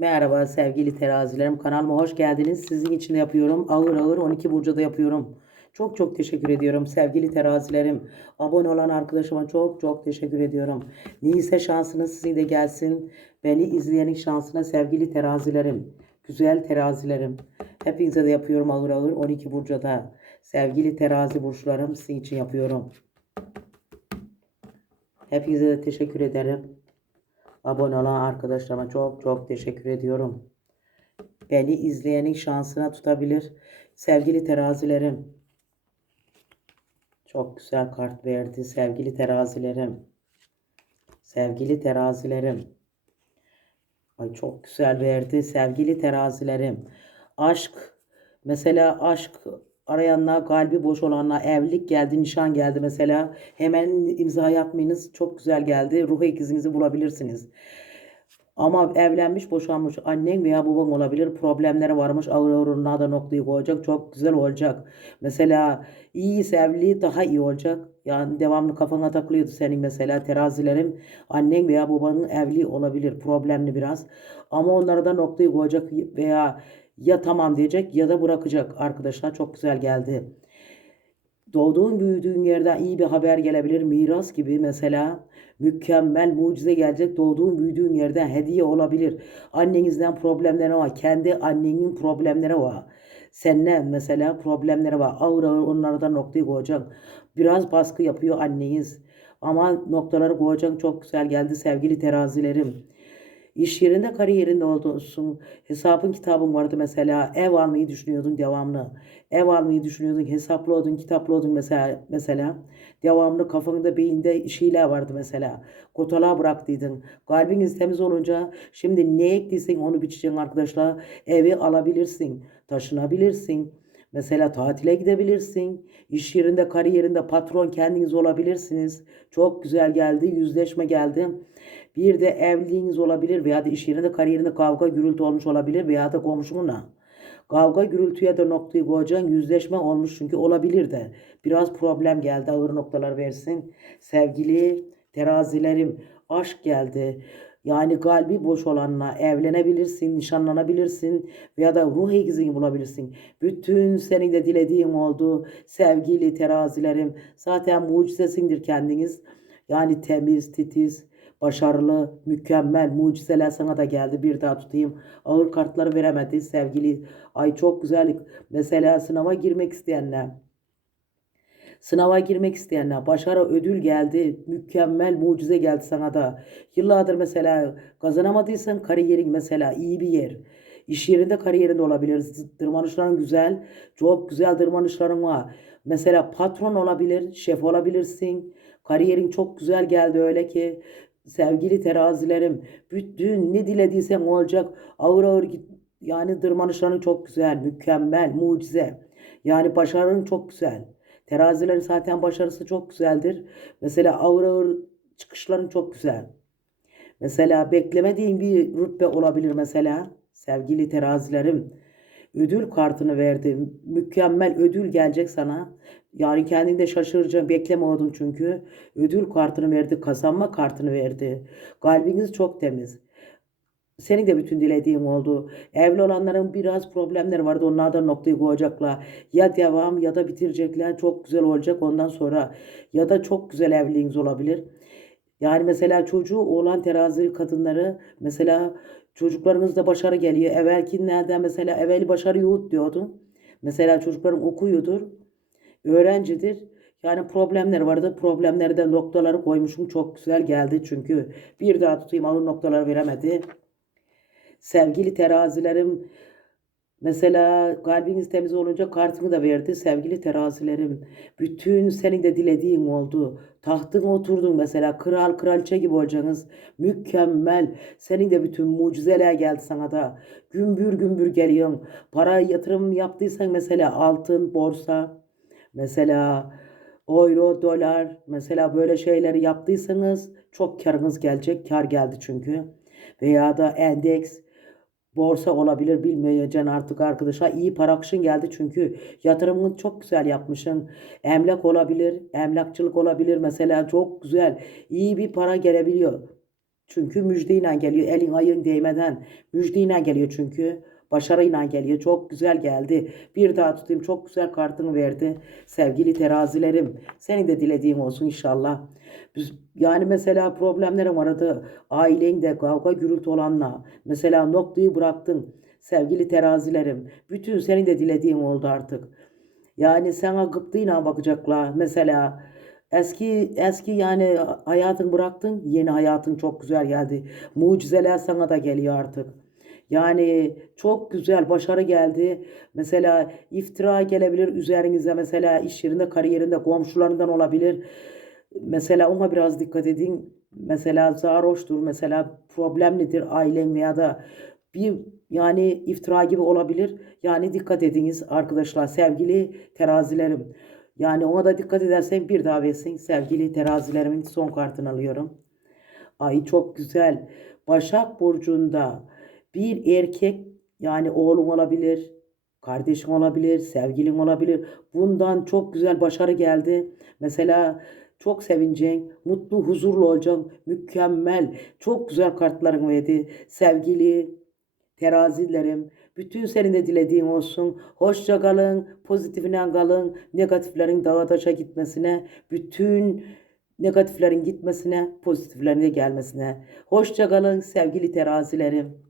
Merhaba sevgili terazilerim. Kanalıma hoş geldiniz. Sizin için de yapıyorum. Ağır ağır 12 burcuda yapıyorum. Çok çok teşekkür ediyorum sevgili terazilerim. Abone olan arkadaşıma çok çok teşekkür ediyorum. Neyse şansınız size de gelsin. Beni izleyenin şansına sevgili terazilerim. Güzel terazilerim. Hepinize de yapıyorum ağır ağır 12 burcuda. Sevgili terazi burçlarım sizin için yapıyorum. Hepinize de teşekkür ederim. Abone olan arkadaşlarıma çok çok teşekkür ediyorum. Beni izleyenin şansına tutabilir. Sevgili terazilerim. Çok güzel kart verdi sevgili terazilerim. Sevgili terazilerim. Ay çok güzel verdi sevgili terazilerim. Aşk mesela aşk arayanlar kalbi boş olanlar evlilik geldi nişan geldi mesela hemen imza yapmayınız çok güzel geldi ruh ikizinizi bulabilirsiniz. Ama evlenmiş boşanmış annen veya baban olabilir problemleri varmış ağır ağır onlar da noktayı koyacak çok güzel olacak. Mesela iyi evliliği daha iyi olacak. Yani devamlı kafana takılıyordu senin mesela terazilerin annen veya babanın evliliği olabilir problemli biraz. Ama onlara da noktayı koyacak veya ya tamam diyecek ya da bırakacak arkadaşlar çok güzel geldi. Doğduğun büyüdüğün yerden iyi bir haber gelebilir. Miras gibi mesela mükemmel mucize gelecek. Doğduğun büyüdüğün yerden hediye olabilir. Annenizden problemleri var. Kendi annenin problemleri var. Seninle mesela problemleri var. Ağır ağır onlara da noktayı koyacak. Biraz baskı yapıyor anneniz. Ama noktaları koyacak çok güzel geldi sevgili terazilerim. İş yerinde, kariyerinde olsun. Hesabın kitabın vardı mesela. Ev almayı düşünüyordun devamlı. Ev almayı düşünüyordun, hesaplıyordun, kitaplıyordun mesela. mesela. Devamlı kafanda, beyinde işiyle vardı mesela. Kotalığa bıraktıydın. Kalbiniz temiz olunca şimdi ne ektiysen onu biçeceksin arkadaşlar. Evi alabilirsin, taşınabilirsin. Mesela tatile gidebilirsin. İş yerinde, kariyerinde patron kendiniz olabilirsiniz. Çok güzel geldi, yüzleşme geldi. Bir de evliliğiniz olabilir veya da iş yerinde, kariyerinde kavga, gürültü olmuş olabilir veya da komşunla. Kavga, gürültüye de noktayı koyacaksın. Yüzleşme olmuş çünkü olabilir de. Biraz problem geldi, ağır noktalar versin. Sevgili terazilerim, aşk geldi. Yani kalbi boş olanla evlenebilirsin, nişanlanabilirsin veya da ruh ikizini bulabilirsin. Bütün senin de dilediğin oldu sevgili terazilerim. Zaten mucizesindir kendiniz. Yani temiz, titiz, başarılı, mükemmel, mucizeler sana da geldi. Bir daha tutayım. Ağır kartları veremedi sevgili. Ay çok güzel. Mesela sınava girmek isteyenler. Sınava girmek isteyenler, başarı ödül geldi, mükemmel mucize geldi sana da. Yıllardır mesela kazanamadıysan kariyerin mesela iyi bir yer. İş yerinde kariyerinde olabilir. Tırmanışların güzel, çok güzel tırmanışların var. Mesela patron olabilir, şef olabilirsin. Kariyerin çok güzel geldi öyle ki sevgili terazilerim bütün ne dilediysen olacak. Ağır ağır git yani tırmanışların çok güzel, mükemmel, mucize. Yani başarın çok güzel. Terazilerin zaten başarısı çok güzeldir. Mesela ağır ağır çıkışların çok güzel. Mesela beklemediğin bir rütbe olabilir mesela. Sevgili terazilerim ödül kartını verdim. Mükemmel ödül gelecek sana. Yani kendinde şaşıracaksın. Beklemiyordun çünkü. Ödül kartını verdi. Kazanma kartını verdi. Kalbiniz çok temiz. Senin de bütün dilediğin oldu. Evli olanların biraz problemleri vardı. Onlardan noktayı koyacaklar. Ya devam ya da bitirecekler. Çok güzel olacak ondan sonra. Ya da çok güzel evliliğiniz olabilir. Yani mesela çocuğu olan terazi kadınları mesela çocuklarınızda başarı geliyor. Evvelkinlerde mesela evveli başarı yok diyordun. Mesela çocukların okuyordur. Öğrencidir. Yani problemler vardı. Problemlerden noktaları koymuşum. Çok güzel geldi çünkü. Bir daha tutayım ağır noktalar veremedi. Sevgili terazilerim mesela kalbiniz temiz olunca kartımı da verdi sevgili terazilerim. Bütün senin de dilediğin oldu. Tahtına oturdun mesela kral kraliçe gibi olacaksınız. Mükemmel. Senin de bütün mucizeler geldi sana da. Gümbür gümbür geliyorsun. Para yatırım yaptıysan mesela altın, borsa, mesela euro, dolar, mesela böyle şeyleri yaptıysanız çok karınız gelecek. Kar geldi çünkü. Veya da endeks borsa olabilir bilmeyeceksin artık arkadaşlar. İyi para akışın geldi çünkü yatırımını çok güzel yapmışsın. Emlak olabilir, emlakçılık olabilir mesela çok güzel. iyi bir para gelebiliyor. Çünkü müjdeyle geliyor. Elin ayın değmeden müjdeyle geliyor çünkü. Başarıyla geliyor. Çok güzel geldi. Bir daha tutayım. Çok güzel kartını verdi. Sevgili terazilerim. Senin de dilediğin olsun inşallah. Yani mesela problemlerim vardı. Ailende kavga gürültü olanla. Mesela noktayı bıraktın. Sevgili terazilerim. Bütün senin de dilediğin oldu artık. Yani sana gıptayla bakacaklar. Mesela eski eski yani hayatın bıraktın, yeni hayatın çok güzel geldi. Mucizeler sana da geliyor artık. Yani çok güzel başarı geldi. Mesela iftira gelebilir üzerinize. Mesela iş yerinde, kariyerinde, komşularından olabilir. Mesela ona biraz dikkat edin. Mesela sarhoştur, mesela problemlidir ailen veya da bir yani iftira gibi olabilir. Yani dikkat ediniz arkadaşlar sevgili terazilerim. Yani ona da dikkat edersen bir daha versin sevgili terazilerimin son kartını alıyorum. Ay çok güzel. Başak Burcu'nda bir erkek yani oğlun olabilir, kardeşin olabilir, sevgilin olabilir. Bundan çok güzel başarı geldi. Mesela çok sevineceksin, mutlu, huzurlu olacaksın, mükemmel, çok güzel kartların verdi. Sevgili terazilerim, bütün senin de dilediğin olsun. Hoşça kalın, pozitifine kalın, negatiflerin dağa taşa gitmesine, bütün negatiflerin gitmesine, pozitiflerin de gelmesine. Hoşça kalın sevgili terazilerim.